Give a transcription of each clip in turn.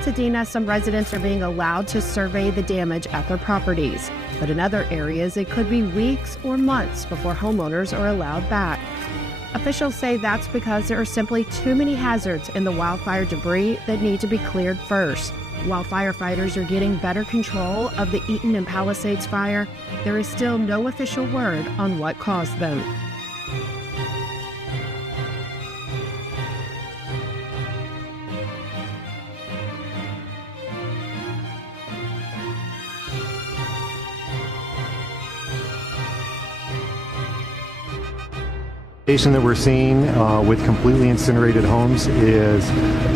Altadena, some residents are being allowed to survey the damage at their properties. But in other areas, it could be weeks or months before homeowners are allowed back. Officials say that's because there are simply too many hazards in the wildfire debris that need to be cleared first. While firefighters are getting better control of the Eaton and Palisades fire, there is still no official word on what caused them. That we're seeing with completely incinerated homes is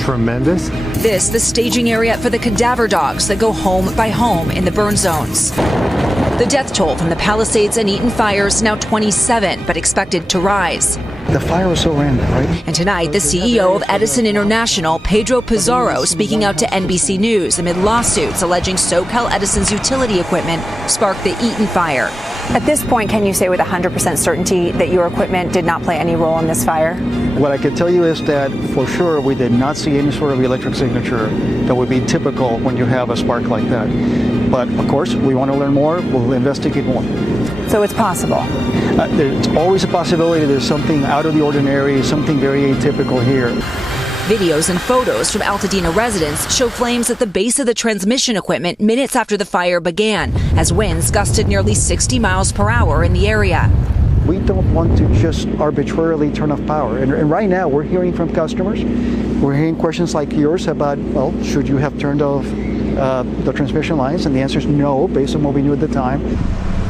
tremendous. This, the staging area for the cadaver dogs that go home by home in the burn zones. The death toll from the Palisades and Eaton fires now 27, but expected to rise. The fire was so random, right? And tonight, the CEO of Edison International, Pedro Pizarro, speaking out to NBC News amid lawsuits alleging SoCal Edison's utility equipment sparked the Eaton fire. At this point, can you say with 100% certainty that your equipment did not play any role in this fire? What I can tell you is that for sure we did not see any sort of electric signature that would be typical when you have a spark like that. But of course, we want to learn more. We'll investigate more. So it's possible? There's always a possibility there's something out of the ordinary, something very atypical here. Videos and photos from Altadena residents show flames at the base of the transmission equipment minutes after the fire began, as winds gusted nearly 60 miles per hour in the area. We don't want to just arbitrarily turn off power. And right now, we're hearing from customers. We're hearing questions like yours about, well, should you have turned off the transmission lines? And the answer is no, based on what we knew at the time.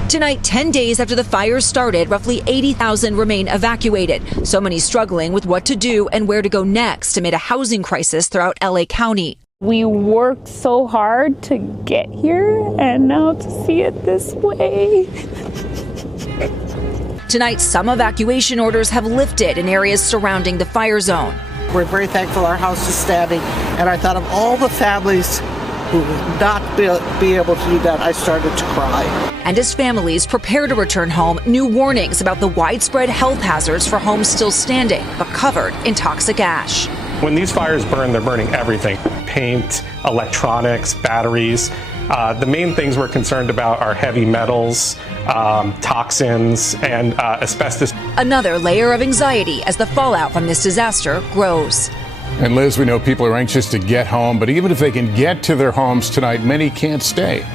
Tonight, 10 days after the fires started, roughly 80,000 remain evacuated. So many struggling with what to do and where to go next amid a housing crisis throughout LA County. We worked so hard to get here, and now to see it this way. Tonight, some evacuation orders have lifted in areas surrounding the fire zone. We're very thankful our house is standing, and I thought of all the families who would not be able to do that. I started to cry. And as families prepare to return home, new warnings about the widespread health hazards for homes still standing, but covered in toxic ash. When these fires burn, they're burning everything: paint, electronics, batteries. The main things we're concerned about are heavy metals, toxins, and asbestos. Another layer of anxiety as the fallout from this disaster grows. And Liz, we know people are anxious to get home, but even if they can get to their homes tonight, many can't stay.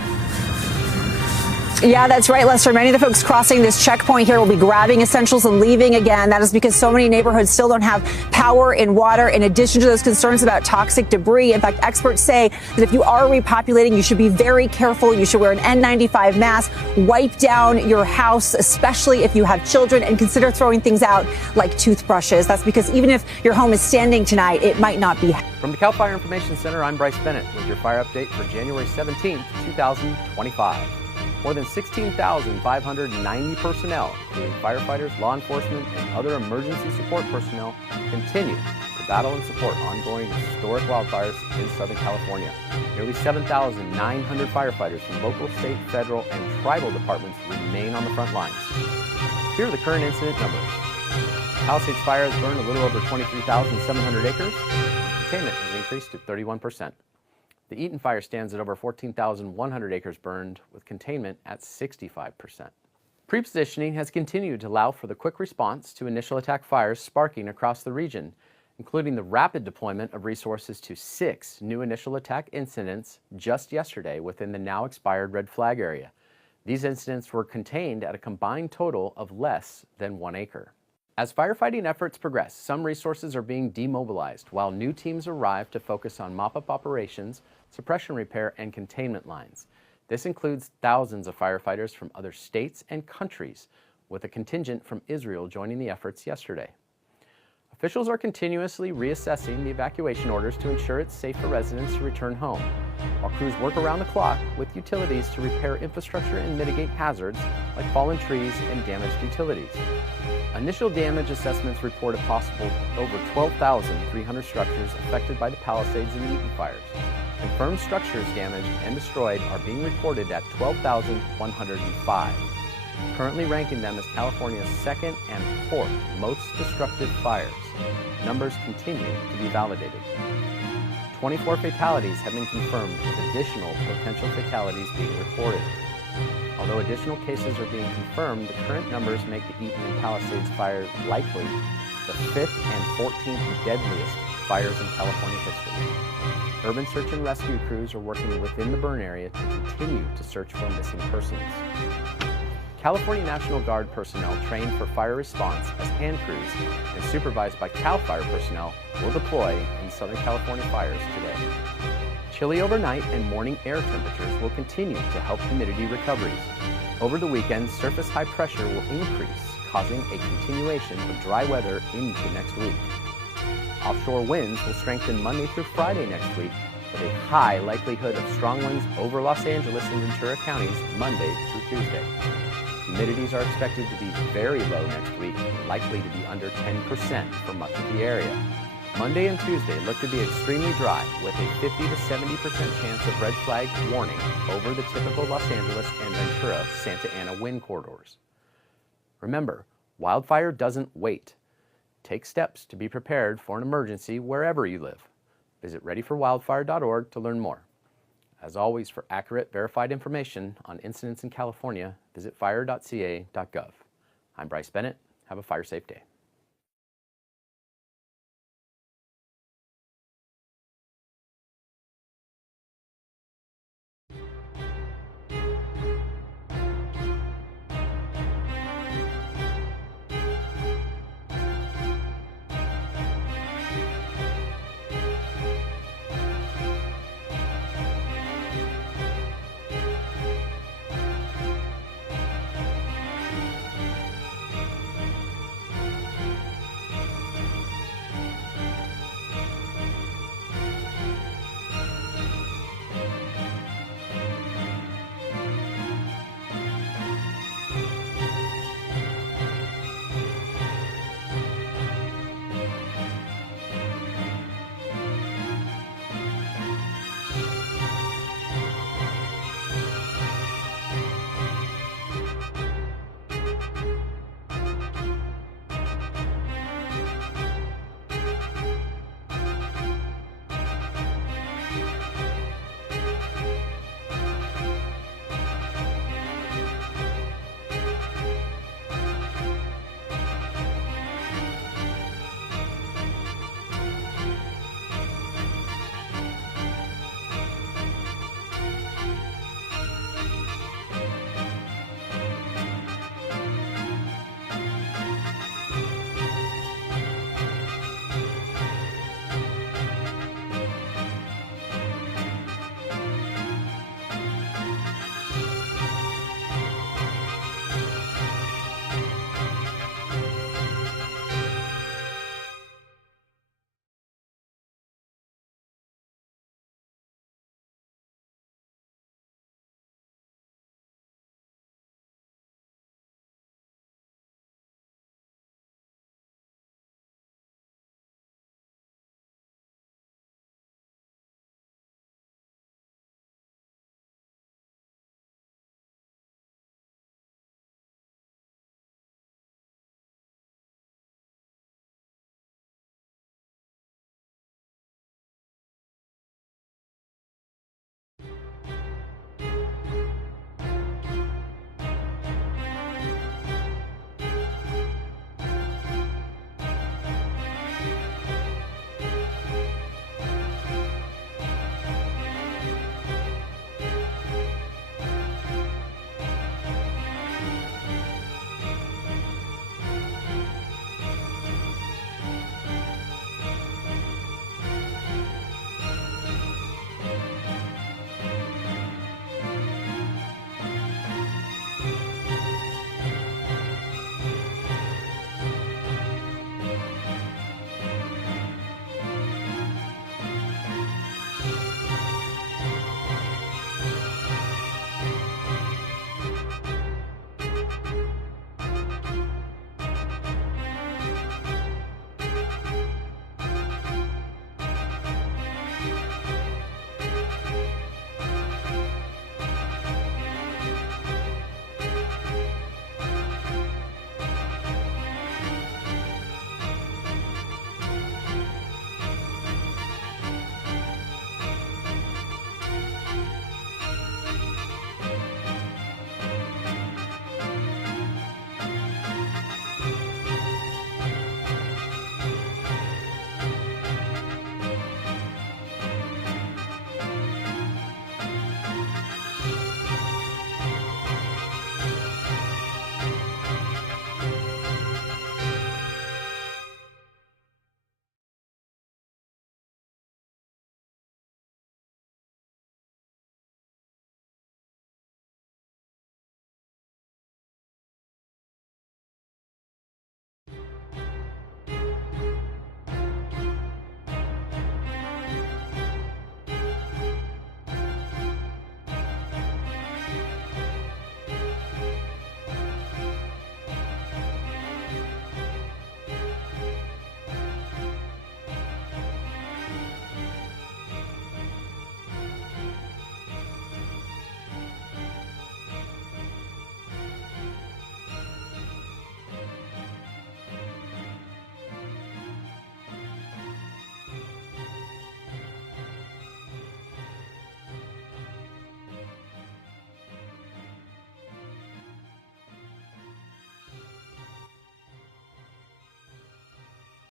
Yeah, that's right, Lester. Many of the folks crossing this checkpoint here will be grabbing essentials and leaving again. That is because so many neighborhoods still don't have power and water, in addition to those concerns about toxic debris. In fact, experts say that if you are repopulating, you should be very careful. You should wear an N95 mask, wipe down your house, especially if you have children, and consider throwing things out like toothbrushes. That's because even if your home is standing tonight, it might not be. From the Cal Fire Information Center, I'm Bryce Bennett with your fire update for January 17th, 2025. More than 16,590 personnel, including firefighters, law enforcement, and other emergency support personnel, continue to battle and support ongoing historic wildfires in Southern California. Nearly 7,900 firefighters from local, state, federal, and tribal departments remain on the front lines. Here are the current incident numbers. Palisades Fire has burned a little over 23,700 acres. Containment has increased to 31%. The Eaton fire stands at over 14,100 acres burned, with containment at 65%. Pre-positioning has continued to allow for the quick response to initial attack fires sparking across the region, including the rapid deployment of resources to 6 new initial attack incidents just yesterday within the now expired red flag area. These incidents were contained at a combined total of less than 1 acre. As firefighting efforts progress, some resources are being demobilized while new teams arrive to focus on mop-up operations, suppression repair, and containment lines. This includes thousands of firefighters from other states and countries, with a contingent from Israel joining the efforts yesterday. Officials are continuously reassessing the evacuation orders to ensure it's safe for residents to return home, while crews work around the clock with utilities to repair infrastructure and mitigate hazards like fallen trees and damaged utilities. Initial damage assessments report a possible over 12,300 structures affected by the Palisades and Eaton fires. Confirmed structures damaged and destroyed are being reported at 12,105, currently ranking them as California's second and fourth most destructive fires. Numbers continue to be validated. 24 fatalities have been confirmed, with additional potential fatalities being reported. Although additional cases are being confirmed, the current numbers make the Eaton and Palisades fire likely the 5th and 14th deadliest fires in California history. Urban search and rescue crews are working within the burn area to continue to search for missing persons. California National Guard personnel trained for fire response as hand crews and supervised by CAL FIRE personnel will deploy in Southern California fires today. Chilly overnight and morning air temperatures will continue to help humidity recoveries. Over the weekend, surface high pressure will increase, causing a continuation of dry weather into next week. Offshore winds will strengthen Monday through Friday next week, with a high likelihood of strong winds over Los Angeles and Ventura counties Monday through Tuesday. Humidities are expected to be very low next week, likely to be under 10% for much of the area. Monday and Tuesday look to be extremely dry, with a 50 to 70% chance of red flag warning over the typical Los Angeles and Ventura Santa Ana wind corridors. Remember, wildfire doesn't wait. Take steps to be prepared for an emergency wherever you live. Visit readyforwildfire.org to learn more. As always, for accurate, verified information on incidents in California, visit fire.ca.gov. I'm Bryce Bennett. Have a fire-safe day.